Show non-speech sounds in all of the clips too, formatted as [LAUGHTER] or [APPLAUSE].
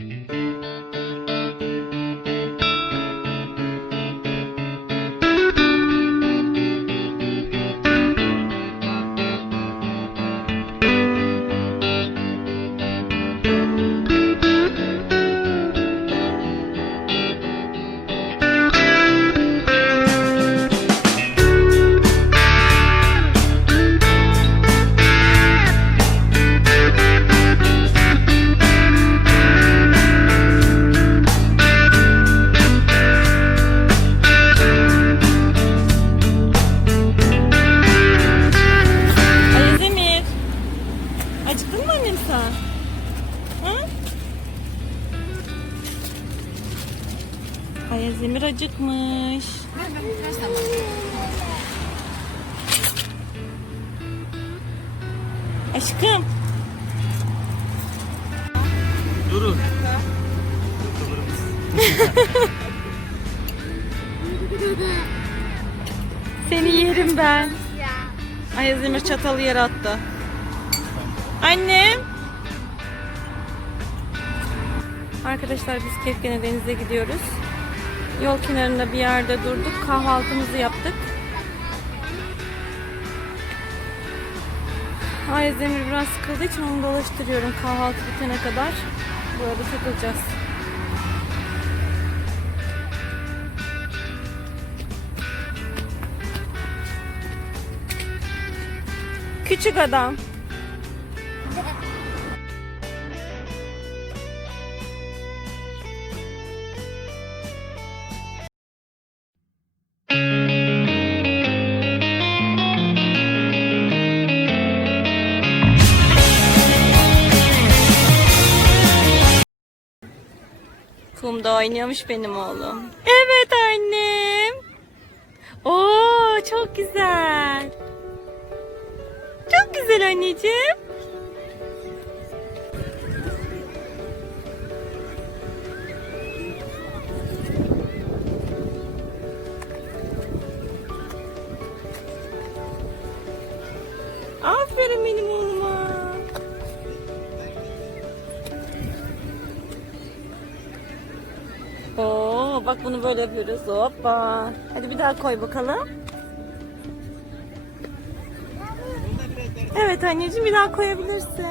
Mm-hmm. Ayaz Emir acıkmış. Aşkım. Durun. Seni yerim ben. Ayaz Emir çatalı yere attı. Annem. Arkadaşlar biz Kefkene denize gidiyoruz. Yol kenarında bir yerde durduk. Kahvaltımızı yaptık. Ayaz Emir biraz sıkıldığı için onu dolaştırıyorum kahvaltı bitene kadar. Burada takılacağız. Küçük adam. Oynuyormuş benim oğlum. Evet annem. Oo çok güzel. Çok güzel anneciğim. Aferin benim oğluma. Bak bunu böyle yapıyoruz. Hoppa. Hadi bir daha koy bakalım. Evet anneciğim bir daha koyabilirsin.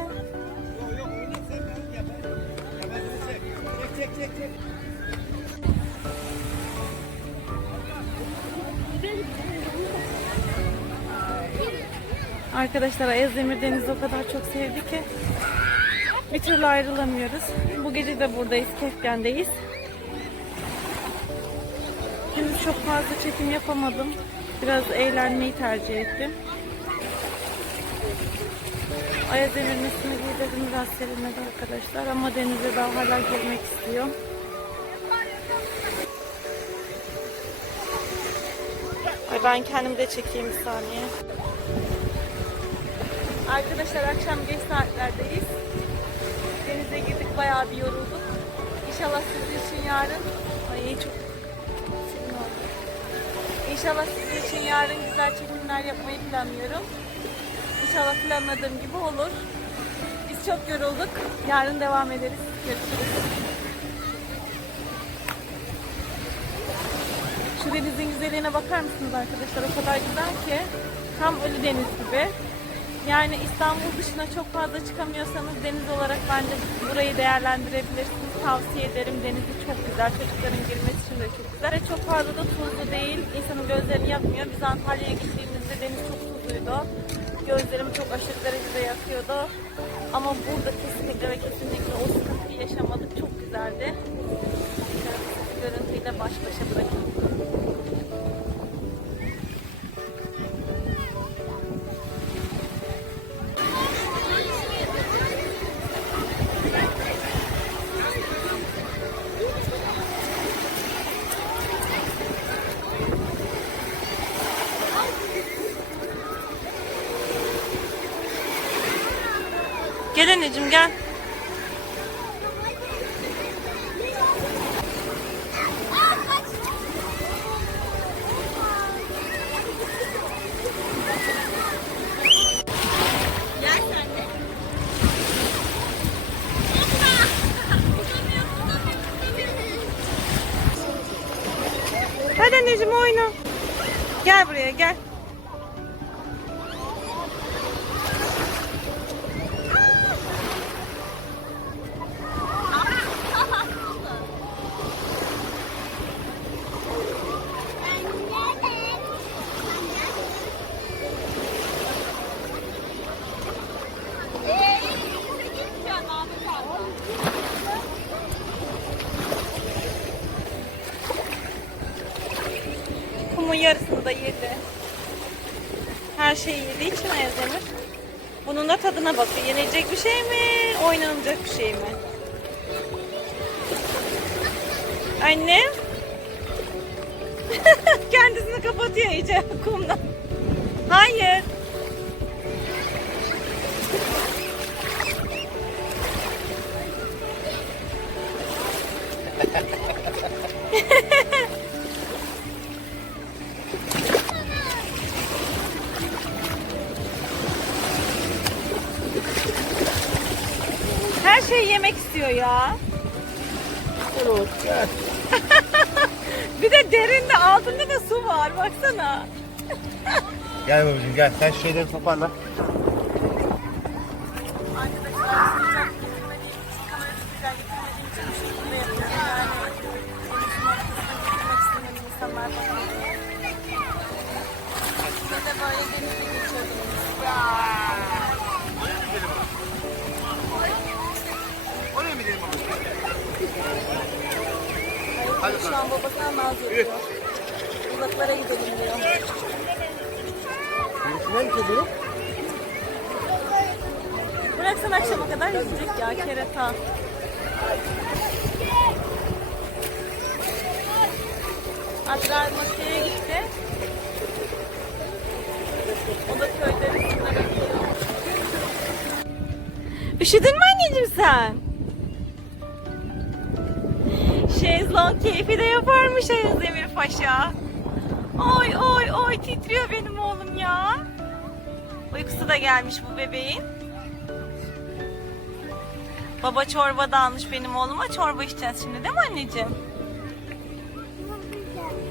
Arkadaşlar Ayaz Demir Deniz'i o kadar çok sevdi ki bir türlü ayrılamıyoruz. Bu gece de buradayız, Kefken'deyiz. Çok fazla çekim yapamadım. Biraz eğlenmeyi tercih ettim. Ayaz Emir'in üstünü giydirdim biraz serinledi arkadaşlar ama denize daha hala girmek istiyor. Ay ben kendim de çekeyim bir saniye. Arkadaşlar akşam geç saatlerdeyiz. Denize girdik bayağı bir yorulduk. İnşallah sizin için yarın ay çok. İnşallah sizin için yarın güzel çekimler yapmayı planlıyorum. İnşallah planladığım gibi olur. Biz çok yorulduk. Yarın devam ederiz. Görüşürüz. Şu denizin güzelliğine bakar mısınız arkadaşlar? O kadar güzel ki. Tam ölü deniz gibi. Yani İstanbul dışına çok fazla çıkamıyorsanız deniz olarak bence burayı değerlendirebilirsiniz. Tavsiye ederim. Denizi çok güzel. Çocukların girmesi için de çok güzel. Ve çok fazla da tuzlu değil. İnsanın gözlerini yakmıyor. Biz Antalya'ya gittiğimizde deniz çok tuzluydu. Gözlerimi çok aşırı derecede yakıyordu. Ama burada kesinlikle ve kesinlikle o sıkıntıyı yaşamadık. Çok güzeldi. Görüntüyle baş başa bırakıyorum. Kumun yarısını da yedi. Her şeyi yediği için Ayaz Emir. Bunun da tadına bakıyor. Yenilecek bir şey mi? Oynanacak bir şey mi? Annem. [LAUGHS] Kendisini kapatıyor iyice kumdan. Hayır. [LAUGHS] Bir de derinde altında da su var baksana. Gel babacığım gel. Sen şeyleri toparla. Hayır, şu an babasına naz yapıyor. Uzaklara gidelim diyor. Mi gidiyor? Bıraksan akşama kadar yüzecek ya kerata. Adrar Masya'ya gitti. O da köyde. Üşüdün mü anneciğim sen? Şezlong keyfi de yaparmış Ayaz Emir Paşa. Oy oy oy titriyor benim oğlum ya. Uykusu da gelmiş bu bebeğin. Baba çorba da almış benim oğluma. Çorba içeceğiz şimdi değil mi anneciğim?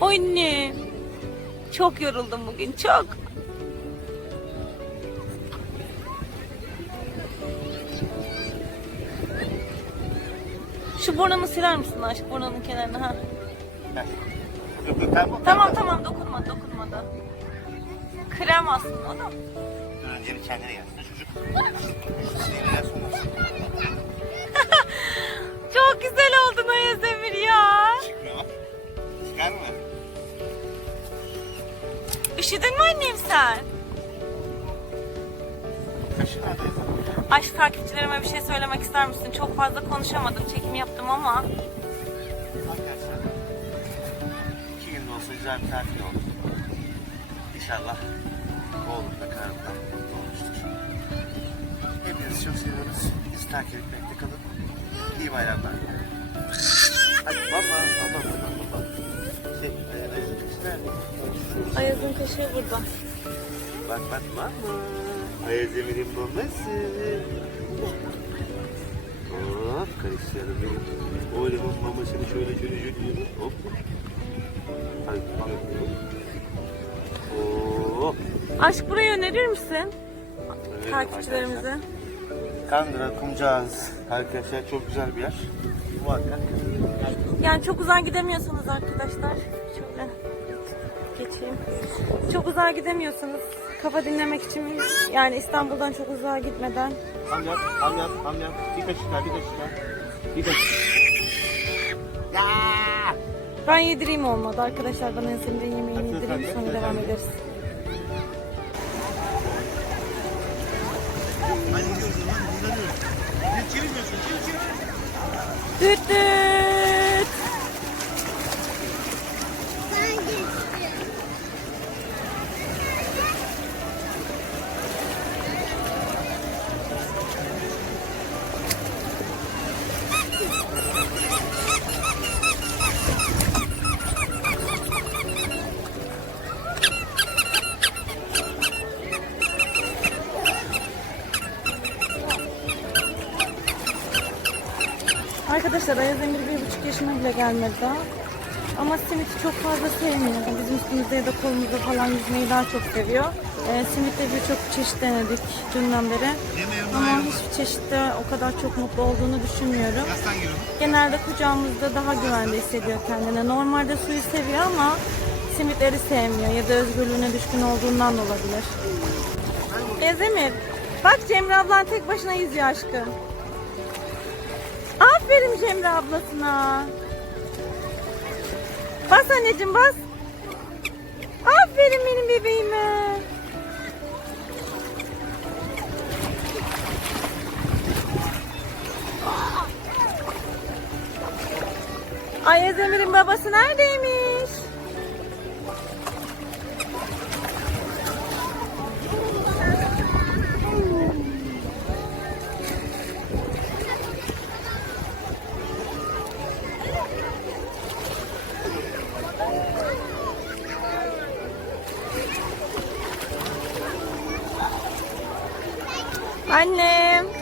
Anne. Çok yoruldum bugün çok. Şu burnunu siler misin aşk burnunun kenarına ha? Dur dur. Tamam tamam dokunma dokunmadı. Krem aslında o da. Dur önce bir kendine gelsin çocuk. Şu sinirler sonra. [LAUGHS] Çok güzel oldun Ayaz Emir ya. Çıkmıyor. Çıkar mı? Üşüdün mü annem sen? Kaşı nerede? Aşk takipçilerime bir şey söylemek ister misin? Çok fazla konuşamadım, çekim yaptım ama Arkadaşlar. İki gün olsa güzel bir tatil oldu. İnşallah oğlum da karım da mutlu olmuştur. Hepinizi çok seviyoruz. Bizi takip etmekte kalın. İyi bayramlar. Hadi baba, baba, baba, baba. Şey, e? Ayaz'ın kaşığı burada. Bak bak bak. Ayaz Emir'in bombası. Hop karıştıralım. Oğlumun mamasını şöyle şöyle şöyle. Hop. Hadi bakalım. Hop. Aşk burayı önerir misin? Evet, Takipçilerimize. Kandıra Kumcağız. Arkadaşlar çok güzel bir yer. Muhakkak. Yani çok uzağa gidemiyorsanız arkadaşlar. Geçeyim. Çok uzağa gidemiyorsanız kafa dinlemek için yani İstanbul'dan çok uzağa gitmeden yap, ham yap. Bir kaşık daha, bir kaşık daha. Bir kaşık. Ben yedireyim olmadı arkadaşlar bana Yasemin'in yemeğini yedireyim sonra devam ederiz. Hadi gidiyoruz gelmedi. Ama simiti çok fazla sevmiyor. Bizim üstümüzde ya da kolumuzda falan yüzmeyi daha çok seviyor. Ee, simitte birçok çeşit denedik dünden beri. Ama hiçbir çeşitte o kadar çok mutlu olduğunu düşünmüyorum. Genelde kucağımızda daha güvende hissediyor kendini. Normalde suyu seviyor ama simitleri sevmiyor ya da özgürlüğüne düşkün olduğundan da olabilir. Ezemir, bak Cemre ablan tek başına yüzüyor aşkım. Aferin Cemre ablasına. Bas anneciğim bas. Aferin benim bebeğime. Ay Ezemir'in babası neredeymiş? Annem.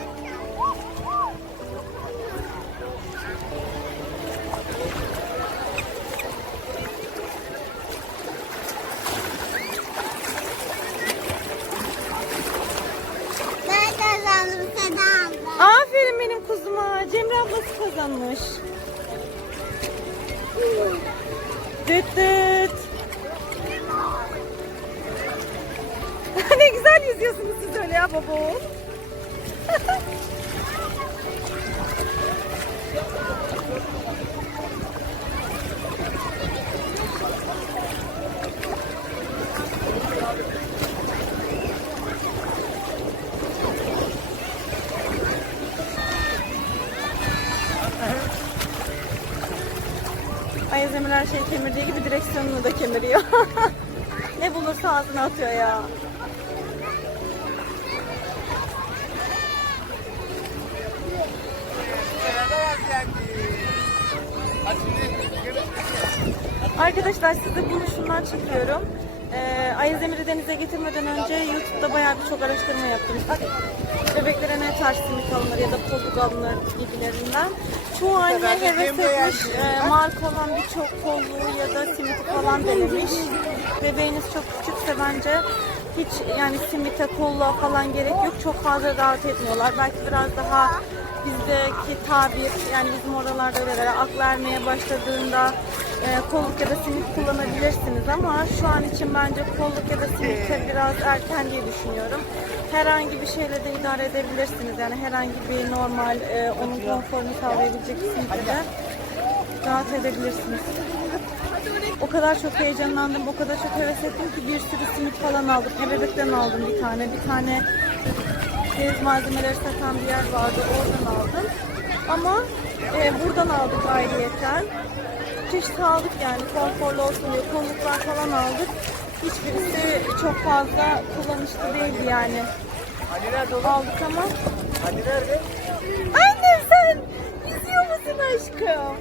Kemirdiği gibi direksiyonunu da kemiriyor. [LAUGHS] ne bulursa ağzına atıyor ya. Arkadaşlar size bunu şundan çekiyorum. Ee, Ayaz Emir'i denize getirmeden önce YouTube'da bayağı bir çok araştırma yaptım. Bebeklere ne tarz simit alınır ya da polluk alınır gibilerinden. Çoğu anne heves etmiş, e, marka olan birçok kolluğu ya da simiti falan denemiş. Bebeğiniz çok küçükse bence hiç yani simite, kolluğa falan gerek yok. Çok fazla rahat etmiyorlar. Belki biraz daha bizdeki tabir yani bizim oralarda öyle aklı ermeye başladığında e, kolluk ya da simit kullanabilirsiniz ama şu an için bence kolluk ya da simite biraz erken diye düşünüyorum. Herhangi bir şeyle de idare edebilirsiniz. Yani herhangi bir normal e, onun konforunu sağlayabilecek simitle de rahat edebilirsiniz. O kadar çok heyecanlandım, o kadar çok heves ettim ki bir sürü simit falan aldım. Ebebekten aldım bir tane. Bir tane deniz malzemeleri satan bir yer vardı, oradan aldım. Ama e, buradan aldık ayrıyeten. Çeşit aldık yani konforlu olsun diye kolluklar falan aldık. Hiçbirisi çok fazla kullanışlı değildi yani. Aldık ama. Annem sen yüzüyor musun aşkım?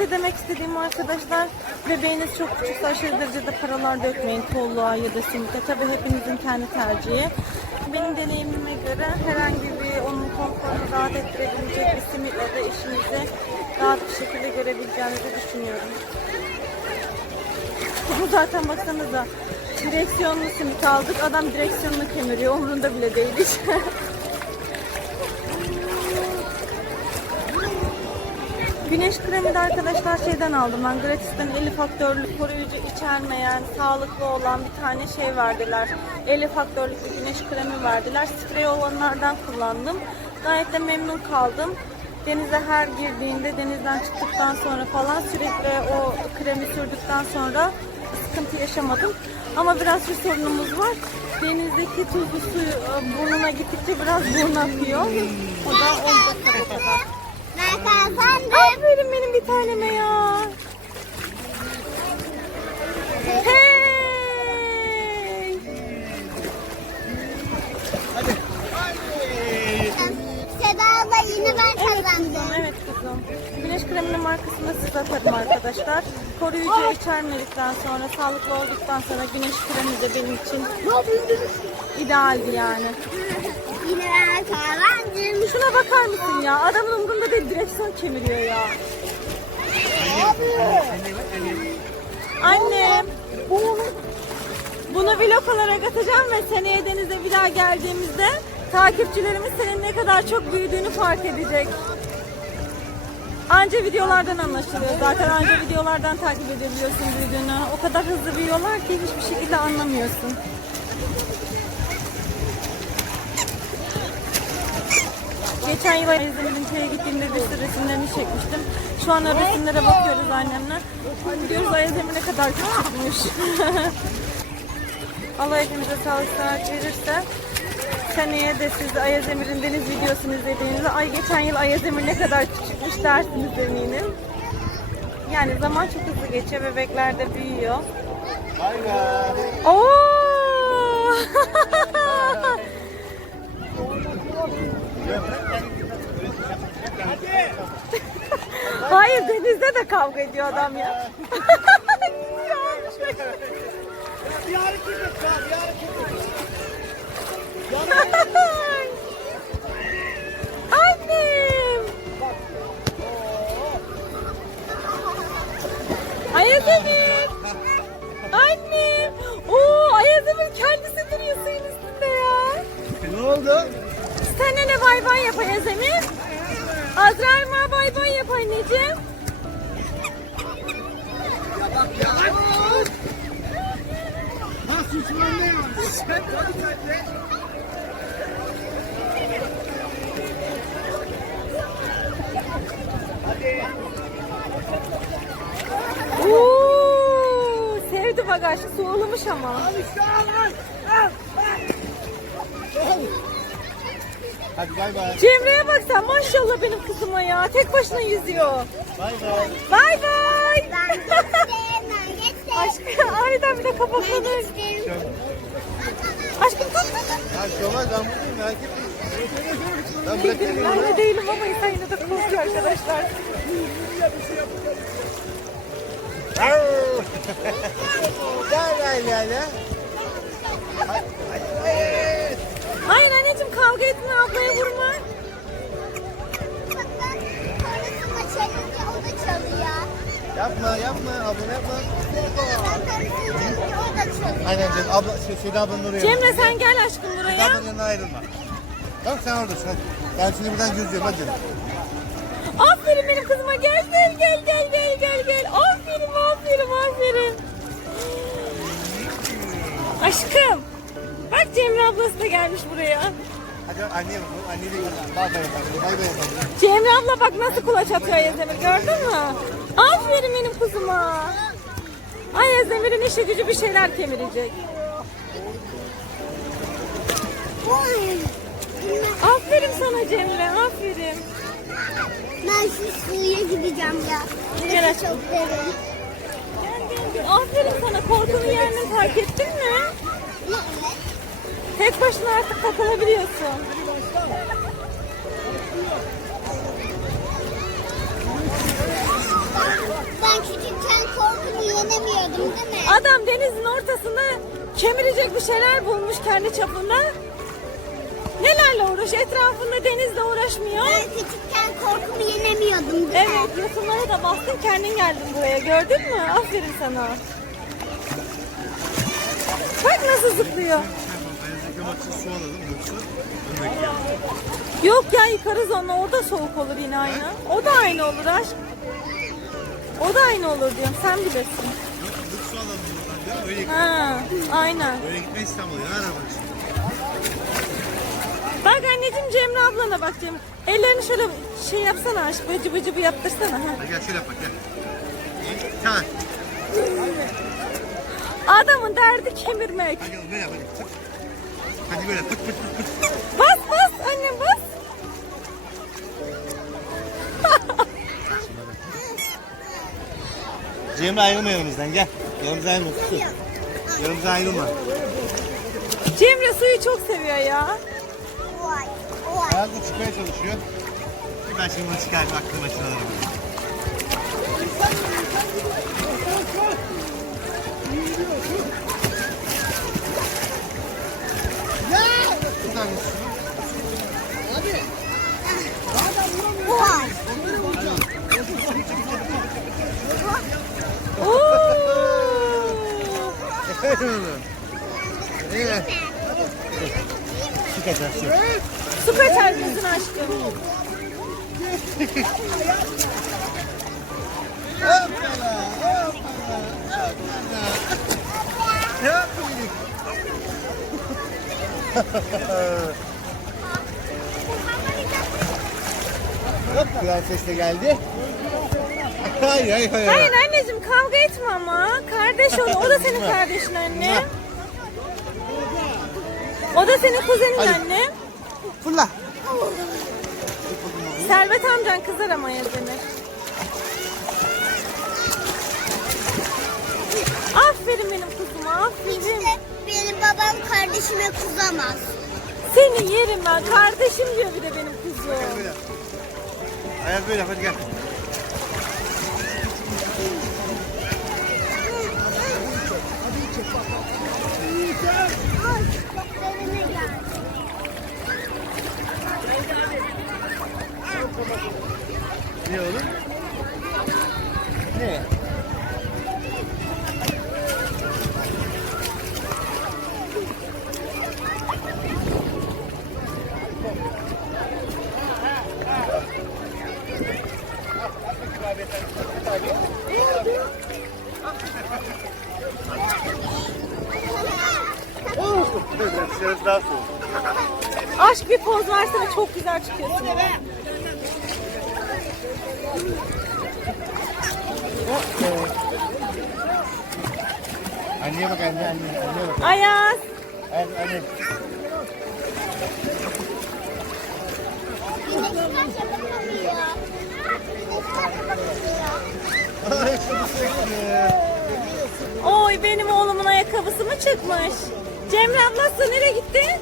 Size demek istediğim arkadaşlar bebeğiniz çok küçükse aşırı derecede paralar dökmeyin kolluğa ya da simite. Tabii hepinizin kendi tercihi. Benim deneyimime göre herhangi bir onun konforunu rahat ettirebilecek bir simitle de işinizi rahat bir şekilde görebileceğinizi düşünüyorum. Bu zaten baksanıza direksiyonlu simit aldık. Adam direksiyonunu kemiriyor. Umrunda bile değil hiç. [LAUGHS] Güneş kremi de arkadaşlar şeyden aldım ben gratisten 50 faktörlü koruyucu içermeyen sağlıklı olan bir tane şey verdiler. 50 faktörlük bir güneş kremi verdiler. Sprey olanlardan kullandım. Gayet de memnun kaldım. Denize her girdiğinde denizden çıktıktan sonra falan sürekli o kremi sürdükten sonra sıkıntı yaşamadım. Ama biraz bir sorunumuz var. Denizdeki tuzlu su e, burnuna gittikçe biraz burun akıyor. O da olacak kadar. Kazandım. Aferin benim bir taneme ya. Hey! Seda abla yine ben kazandım. evet kızım. Güneş kreminin kısmına size atarım arkadaşlar. Koruyucu içermedikten sonra, sağlıklı olduktan sonra güneş kremi de benim için idealdi yani. Yine ben kazandım. Şuna bakar mısın ya? Adamın umurunda değil direksiyon kemiriyor ya. Annem. Bunu vlog olarak atacağım ve seneye denize bir daha geldiğimizde takipçilerimiz senin ne kadar çok büyüdüğünü fark edecek. Anca videolardan anlaşılıyor. Zaten anca videolardan takip edebiliyorsun büyüdüğünü. O kadar hızlı büyüyorlar ki hiçbir şekilde anlamıyorsun. Geçen yıl İzmir'in köye gittiğimde bir sürü resimlerini çekmiştim. Şu an o resimlere bakıyoruz annemle. Diyoruz Ayazemir ne kadar küçükmüş. [LAUGHS] Allah hepimize sağlık sıhhat verirse seneye de siz de Ayazemir'in deniz videosunu izlediğinizde ay geçen yıl Ayazemir ne kadar küçükmüş dersiniz eminim. Yani zaman çok hızlı geçiyor, bebekler de büyüyor. Bay bay. Oo! [LAUGHS] Hayır denizde de kavga ediyor adam ya. Bir hareket et ya, bir hareket et. Annem. Annem. Oo Ayazemir kendisi duruyor suyun üstünde ya. Ne oldu? Sen ne bay bay yap Ayazemir? Azrail'ma bay bay yap anneciğim. Nasıl uçman ne yanlış? Sen sevdi bagajı soğulamış ama. Hadi bay bay. Cemre'ye bak sen maşallah benim kızıma ya. Tek başına yüzüyor. Bay bay. Bay bay. Ben geçtim. Ben geçtim. Aşkım aniden bir de Ben geçtim. Aşkım tut tut tut. Ya olmaz ben buradayım merak etmeyin. Ben Değilim, bırakıyorum. ben de değilim ama insan yine de korkuyor arkadaşlar. [LAUGHS] Gel gel gel gel. Hayır kavga etme ablaya vurma. Bak ben karısına çalınca o da çalıyor. Yapma yapma abla yapma. Ben karısına çalınca o da çalıyor. Aynen canım abla şey, Seda ablanın oraya. Cemre sen gel aşkım Seda buraya. ablanın yanına ayrılma. Tamam sen oradasın hadi. Ben seni buradan gözlüyorum hadi. Aferin benim kızıma gel gel gel gel gel gel gel. Aferin aferin aferin. Aşkım. Bak Cemre ablası da gelmiş buraya. Cemre abla bak nasıl kulaç atıyor Yazdemir gördün mü? Aferin benim kızıma. Ay Yazdemir'in işi gücü bir şeyler kemirecek. Aferin sana Cemre aferin. Ben şu suya gideceğim ya. Gel çok derin. Aferin sana korkunu yerini fark ettin mi? Tek başına artık takılabiliyorsun. Ben küçükken korkumu yenemiyordum değil mi? Adam denizin ortasında kemirecek bir şeyler bulmuş kendi çapında. Nelerle uğraş? Etrafında denizle uğraşmıyor. Ben küçükken korkumu yenemiyordum değil mi? Evet, yosunlara da bastın kendin geldin buraya. Gördün mü? Aferin sana. Bak nasıl zıplıyor. Su alalım yoksa Yok ya yıkarız onu. Orada soğuk olur yine aynı. O da aynı olur aşk. O da aynı olur diyorum. Sen bilirsin. Yok su alalım buradan diyor. Öyle, Ha, aynen. öyle gitme İstanbul'a yanar ama işte. Bak anneciğim Cemre ablana bak Cemre. Ellerini şöyle şey yapsana aşk. Bıcı bıcı bir yaptırsana. Ha. Gel şöyle yap bak gel. Tamam. Adamın derdi kemirmek. Hadi oğlum böyle yap hadi. Hadi böyle pıt pıt pıt pıt. Bas bas annem bas. Cemre ayrılma yanımızdan gel. Yanımıza ayrılma. Sus. Yanımıza ayrılma. Cemre suyu çok seviyor ya. Vay. Ayazda çıkmaya çalışıyor. Ben şimdi bunu çıkartayım aklım açılalım. Bu var. Oo! Su kaçar su. Su kaçar gözün aşkım. Ne yapıyorsun? Hop prenses de geldi. Hayır hayır hayır. Hayır anneciğim kavga etme ama. Kardeş o. O da senin kardeşin anne. O da senin kuzenin Hadi. anne. Fırla. Servet amcan kızar ama Demir. Aferin benim kuzuma aferin. İşte benim babam kardeşime kızamaz. Seni yerim ben. Kardeşim diyor bir de benim kuzum. Ayak böyle hadi gel. Ay, bak versene çok güzel çıkıyorsun. Anneye bak anne anne anneye bak. Ayaz. Anne anne. Oy benim oğlumun ayakkabısı mı çıkmış? Cemre ablası nereye gitti?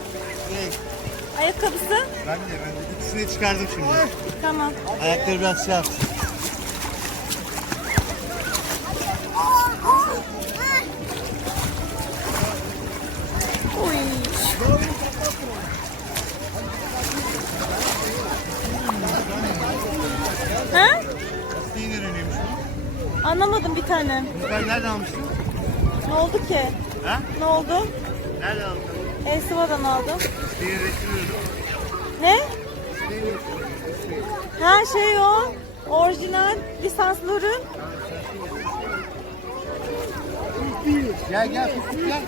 Ayakkabısı. Ben de ben de ikisini çıkardım şimdi. Tamam. Ayakları biraz şey yapsın. Uy. Ha? Lastiğin bu. Anlamadım bir tane. Ben nereden almıştın? Ne oldu ki? Ha? Ne oldu? Nereden aldın? Elsiva'dan aldım. Ne? Ha şey o. Orijinal lisanslı ürün. Gel gel fıstık gel.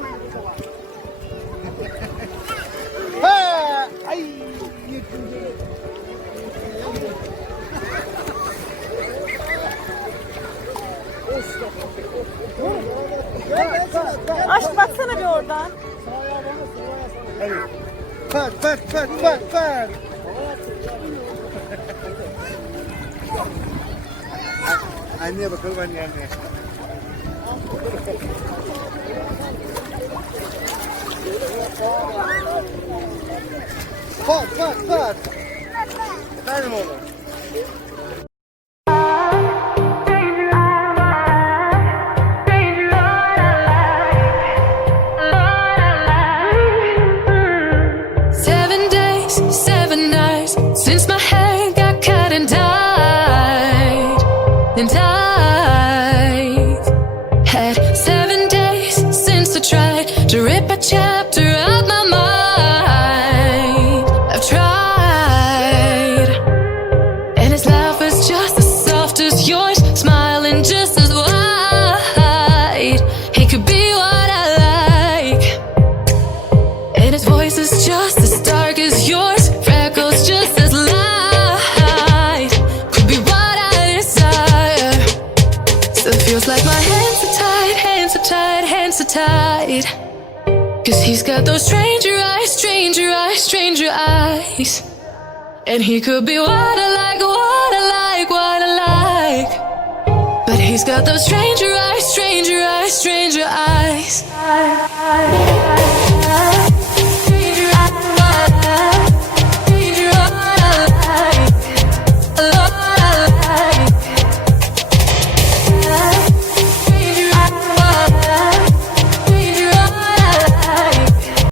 Ha! Aşk baksana bir oradan. Bak bak bak bak bak. Anneye bakalım anne anne. Bak bak bak. Efendim oğlum. Are tied. Cause he's got those stranger eyes, stranger eyes, stranger eyes. And he could be what I like, what I like, what I like. But he's got those stranger eyes, stranger eyes, stranger eyes.